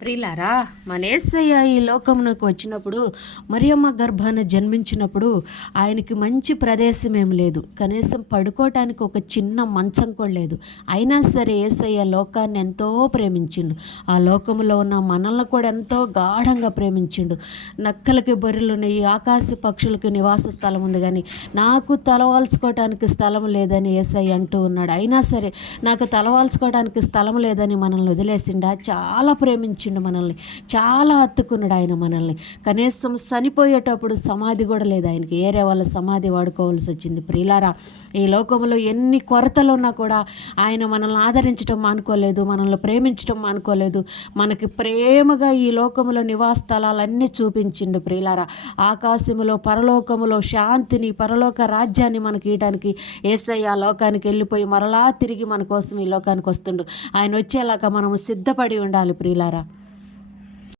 ప్రియులారా, మన యేసయ్య ఈ లోకమునకు వచ్చినప్పుడు మరియమ్మ గర్భాన జన్మించినప్పుడు ఆయనకి మంచి ప్రదేశం ఏం లేదు. కనీసం పడుకోవటానికి ఒక చిన్న మంచం కూడా లేదు. అయినా సరే యేసయ్య లోకాన్ని ఎంతో ప్రేమించిండు. ఆ లోకంలో ఉన్న మనల్ని కూడా ఎంతో గాఢంగా ప్రేమించిండు. నక్కలకి బొర్రెలున్నాయి, ఆకాశ పక్షులకి నివాస స్థలం ఉంది, కానీ నాకు తలవాల్చుకోవటానికి స్థలం లేదని యేసయ్య అంటూ ఉన్నాడు. అయినా సరే నాకు తలవాల్చుకోవడానికి స్థలం లేదని మనల్ని వదిలేసిండా? చాలా ప్రేమించిండు మనల్ని, చాలా హత్తుకున్నాడు ఆయన మనల్ని. కనీసం చనిపోయేటప్పుడు సమాధి కూడా లేదు ఆయనకి, ఏరే వాళ్ళ సమాధి వాడుకోవాల్సి వచ్చింది. ప్రియులారా, ఈ లోకంలో ఎన్ని కొరతలు ఉన్నా కూడా ఆయన మనల్ని ఆదరించడం మానుకోలేదు, మనల్ని ప్రేమించడం మానుకోలేదు. మనకి ప్రేమగా ఈ లోకములో నివాస స్థలాలన్నీ చూపించిండు. ప్రియులారా, ఆకాశములో పరలోకములో శాంతిని, పరలోక రాజ్యాన్ని మనకి ఇయటానికి యేసయ్య ఆ లోకానికి వెళ్ళిపోయి మరలా తిరిగి మన కోసం ఈ లోకానికి వస్తుండు. ఆయన వచ్చేలాగా మనము సిద్ధపడి ఉండాలి. ప్రియులారా.